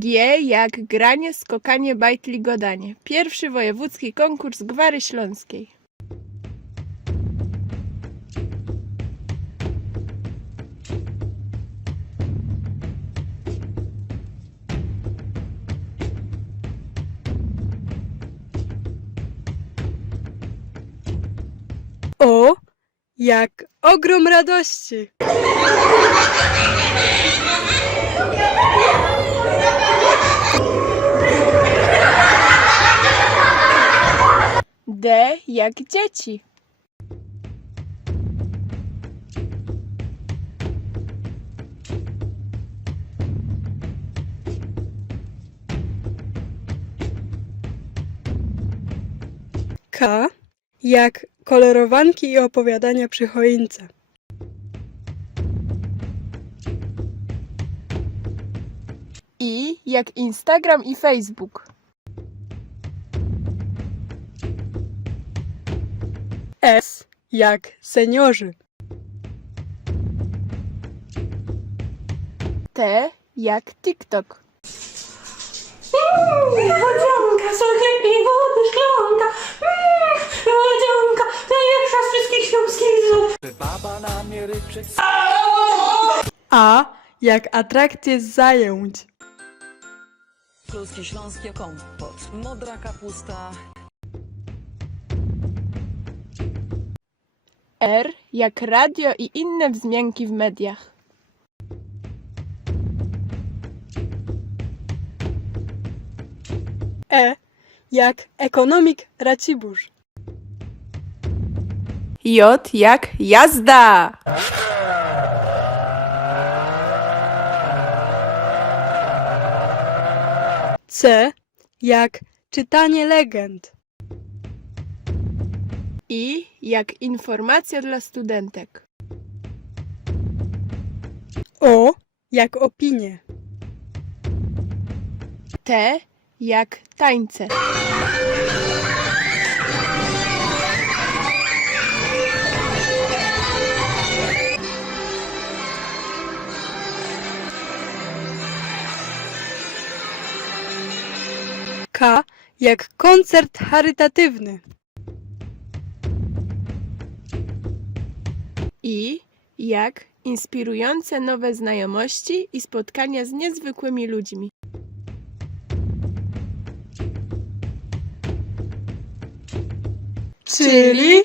G jak granie, skokanie, bajtli, godanie. Pierwszy wojewódzki konkurs Gwary Śląskiej. O, jak ogrom radości! D jak dzieci. K, jak kolorowanki i opowiadania przy choince. I jak Instagram i Facebook. S, jak seniorzy. T jak TikTok. Wodzionka, soczek i wody szklanka. Mm, wodzionka, najlepsza z wszystkich śląskich zup. Baba na mnie ryczy A, jak atrakcje zajęć. Kluski śląskie kompot, modra kapusta, R jak radio i inne wzmianki w mediach. E, jak ekonomik Racibórz. J jak jazda. C, jak czytanie legend. I jak informacja dla studentek. O, jak opinie. T jak tańce. K, jak koncert charytatywny. I jak inspirujące nowe znajomości i spotkania z niezwykłymi ludźmi. Czyli